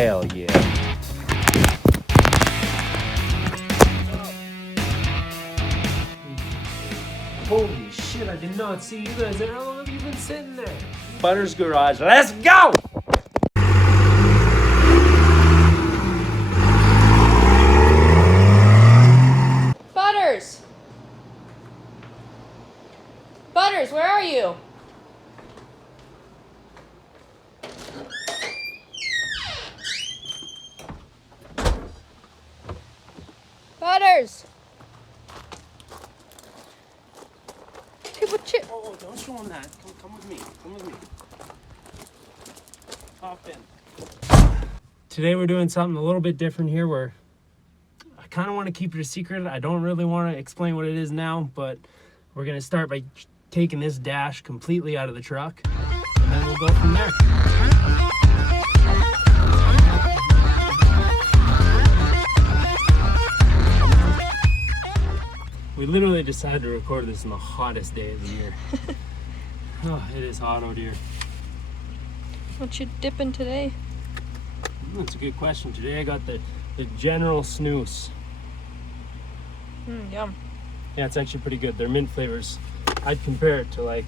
Hell yeah. Holy shit, I did not see you guys there. How long have you been sitting there? Butterz garage, let's go! Butterz! Butterz, where are you? Butterz! Hey, what you... Oh, don't show him that. Come with me. Come with me. Hop in. Today we're doing something a little bit different here where I kind of want to keep it a secret. I don't really want to explain what it is now, but we're going to start by taking this dash completely out of the truck, and then we'll go from there. We literally decided to record this on the hottest day of the year. Oh, it is hot out here. What you dipping today? That's a good question. Today I got the General Snooze. Yum. Yeah, it's actually pretty good. They're mint flavors. I'd compare it to like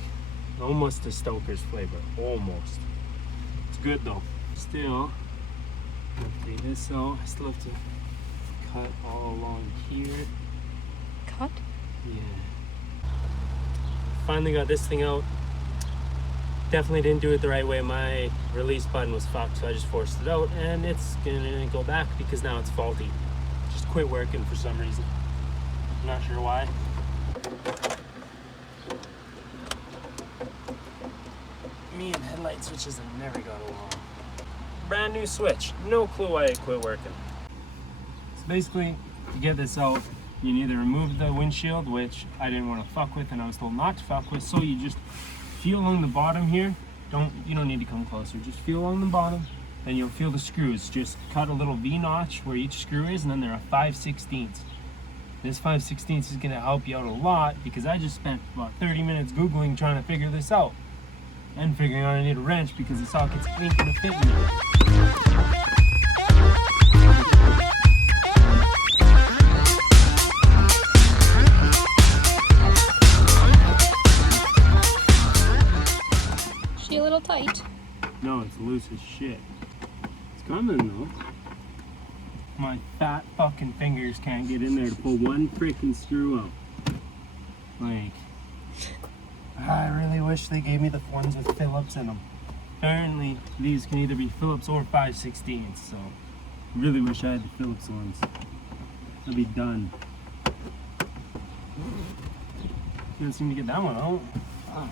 almost a Stoker's flavor. Almost. It's good though. Still, okay, this so I still have to cut all along here. Cut? Yeah. Finally got this thing out. Definitely didn't do it the right way. My release button was fucked, so I just forced it out, and it's gonna go back because now it's faulty. Just quit working for some reason. I'm not sure why. Me and headlight switches have never got along. Brand new switch. No clue why it quit working. So basically, to get this out, you either remove the windshield, which I didn't want to fuck with and I was told not to fuck with, so you just feel along the bottom here. You don't need to come closer, just feel along the bottom, then you'll feel the screws. Just cut a little V notch where each screw is, and then there are 5/16. This 5/16 is going to help you out a lot because I just spent about 30 minutes Googling trying to figure this out. And figuring out I need a wrench because the sockets ain't going to fit me. She a little tight? No, it's loose as shit. It's coming though. My fat fucking fingers can't get in there to pull one freaking screw out. Like, I really wish they gave me the ones with Phillips in them. Apparently, these can either be Phillips or 5/16, so I really wish I had the Phillips ones. I'd be done. Can't seem to get that one out. Ah.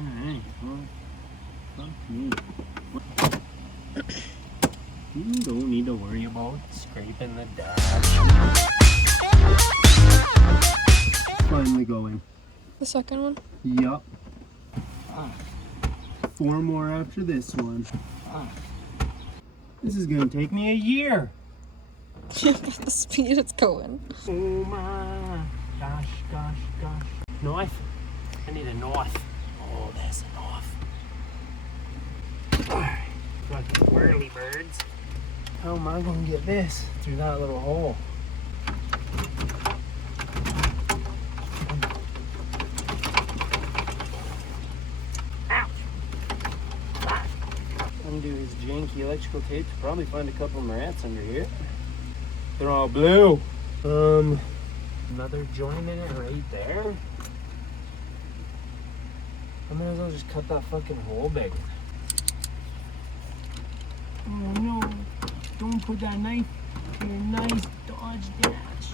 Alright, well, fuck me. You don't need to worry about scraping the dash. Finally going. The second one? Yup. 4 more after this one. This is gonna take me a year. The speed it's going. Oh my gosh, gosh, gosh. Knife? I need a knife. Oh, there's a knife. Fucking whirly birds. How am I gonna get this through that little hole? Ouch! Undo his janky electrical tape to probably find a couple of rats under here. They're all blue. Another joint in it right there. I might as well just cut that fucking hole bigger. Oh no, don't put that knife in your nice Dodge Dash.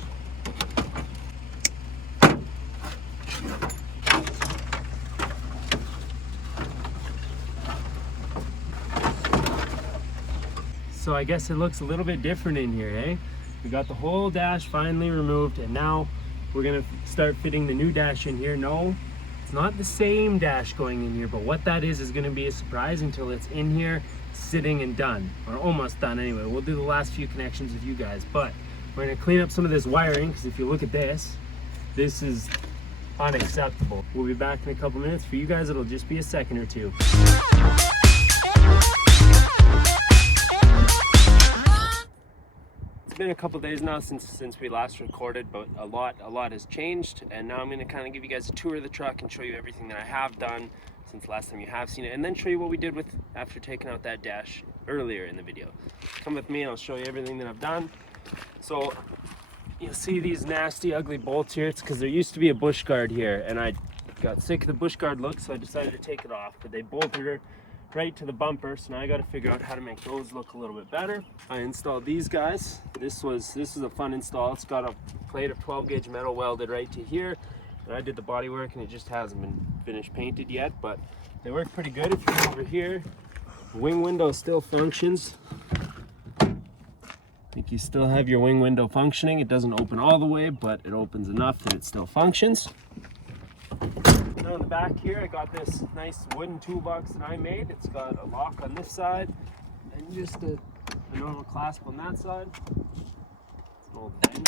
So I guess it looks a little bit different in here, eh? We got the whole dash finally removed, and now we're gonna start fitting the new dash in here. No, it's not the same dash going in here, but what that is gonna be a surprise until it's in here, sitting and done, or almost done anyway. We'll do the last few connections with you guys, but we're gonna clean up some of this wiring, because if you look at this, this is unacceptable. We'll be back in a couple minutes. For you guys, it'll just be a second or two. It's been a couple days now since we last recorded, but a lot has changed, and now I'm going to kind of give you guys a tour of the truck and show you everything that I have done since last time you have seen it, and then show you what we did with after taking out that dash earlier in the video. Come with me and I'll show you everything that I've done. So you'll see these nasty ugly bolts here. It's because there used to be a bush guard here, and I got sick of the bush guard look, so I decided to take it off, but they bolted her right to the bumper, so now I got to figure out how to make those look a little bit better. I installed these guys. This was a fun install. It's got a plate of 12 gauge metal welded right to here, and I did the body work, and it just hasn't been finished painted yet, but they work pretty good. If you go over here, the wing window still functions. I think you still have your wing window functioning. It doesn't open all the way, but it opens enough that it still functions. Now on the back here, I got this nice wooden toolbox that I made. It's got a lock on this side and just a normal clasp on that side. It's an old thing.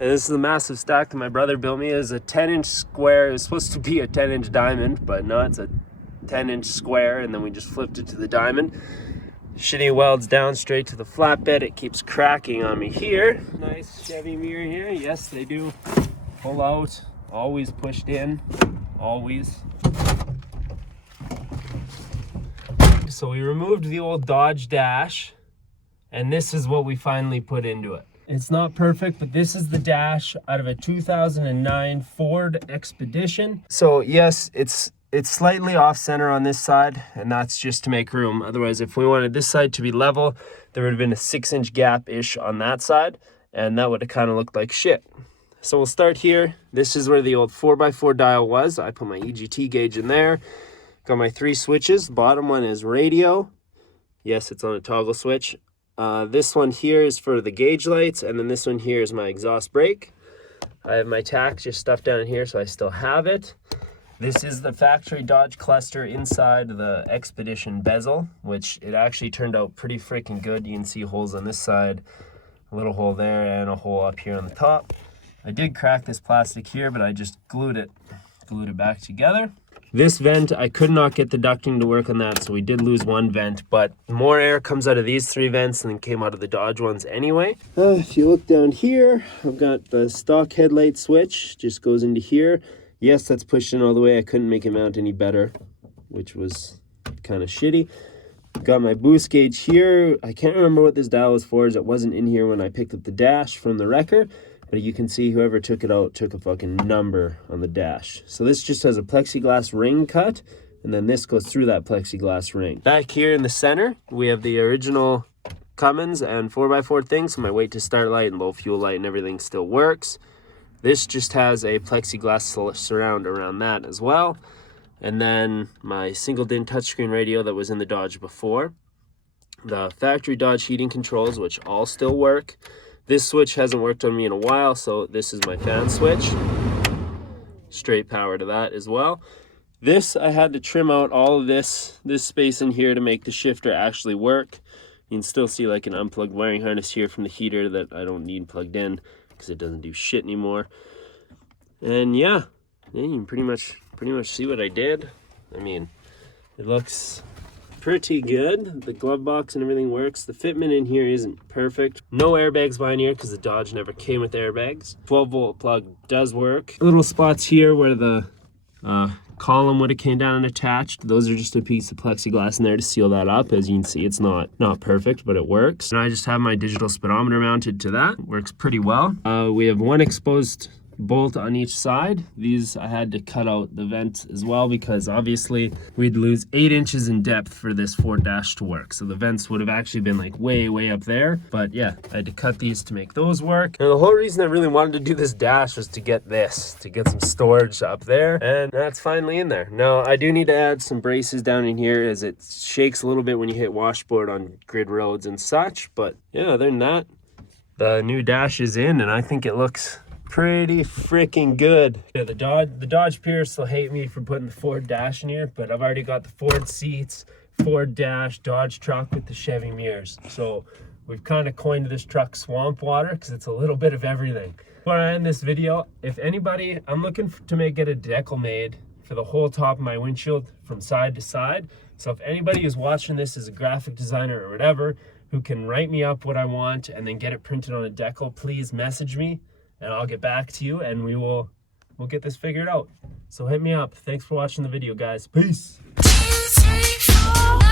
And this is the massive stack that my brother built me. It's a 10-inch square. It was supposed to be a 10-inch diamond, but no, it's a 10-inch square, and then we just flipped it to the diamond. Shitty welds down straight to the flatbed. It keeps cracking on me here. Nice Chevy mirror here. Yes, they do pull out. Always pushed in. Always. So we removed the old Dodge dash, and this is what we finally put into it. It's not perfect, but this is the dash out of a 2009 Ford Expedition. So yes, it's slightly off center on this side, and that's just to make room. Otherwise, if we wanted this side to be level, there would have been a 6-inch gap-ish on that side, and that would have kind of looked like shit. So we'll start here. This is where the old 4x4 dial was. I put my EGT gauge in there. Got my 3 switches. The bottom one is radio. Yes, it's on a toggle switch. This one here is for the gauge lights, and then this one here is my exhaust brake. I have my tack just stuffed down in here, so I still have it. This is the factory Dodge cluster inside the Expedition bezel, which it actually turned out pretty freaking good. You can see holes on this side, a little hole there, and a hole up here on the top. I did crack this plastic here, but I just glued it back together. This vent, I could not get the ducting to work on that, so we did lose one vent, but more air comes out of these 3 vents than came out of the Dodge ones anyway. If you look down here, I've got the stock headlight switch, just goes into here. Yes, that's pushed in all the way. I couldn't make it mount any better, which was kind of shitty. Got my boost gauge here. I can't remember what this dial was for, as it wasn't in here when I picked up the dash from the wrecker. But you can see whoever took it out took a fucking number on the dash. So this just has a plexiglass ring cut, and then this goes through that plexiglass ring. Back here in the center, we have the original Cummins and 4x4 thing, so my wait to start light and low fuel light and everything still works. This just has a plexiglass surround around that as well. And then my single DIN touchscreen radio that was in the Dodge before. The factory Dodge heating controls, which all still work. This switch hasn't worked on me in a while, so this is my fan switch. Straight power to that as well. This, I had to trim out all of this space in here to make the shifter actually work. You can still see like an unplugged wiring harness here from the heater that I don't need plugged in because it doesn't do shit anymore. And yeah, you can pretty much see what I did. I mean, it looks pretty good. The glove box and everything works. The fitment in here isn't perfect. No airbags behind here because the Dodge never came with airbags. 12-volt plug does work. Little spots here where the column would have came down and attached. Those are just a piece of plexiglass in there to seal that up. As you can see, it's not perfect, but it works. And I just have my digital speedometer mounted to that. Works pretty well. We have one exposed bolt on each side. These I had to cut out the vent as well because obviously we'd lose 8 inches in depth for this Ford dash to work. So the vents would have actually been like way up there. But yeah, I had to cut these to make those work. And the whole reason I really wanted to do this dash was to get some storage up there. And that's finally in there. Now I do need to add some braces down in here as it shakes a little bit when you hit washboard on grid roads and such. But yeah, other than that, the new dash is in and I think it looks pretty freaking good. Yeah, the Dodge Pierce will hate me for putting the Ford dash in here, but I've already got the Ford seats, Ford dash, Dodge truck with the Chevy mirrors. So We've kind of coined this truck Swamp Water because it's a little bit of everything. Before I end this video, if anybody, I'm looking to get a decal made for the whole top of my windshield from side to side. So if anybody who's watching this is a graphic designer or whatever, who can write me up what I want and then get it printed on a decal, please message me and I'll get back to you and we'll get this figured out. So hit me up. Thanks for watching the video, guys. Peace. 2, 3, 4.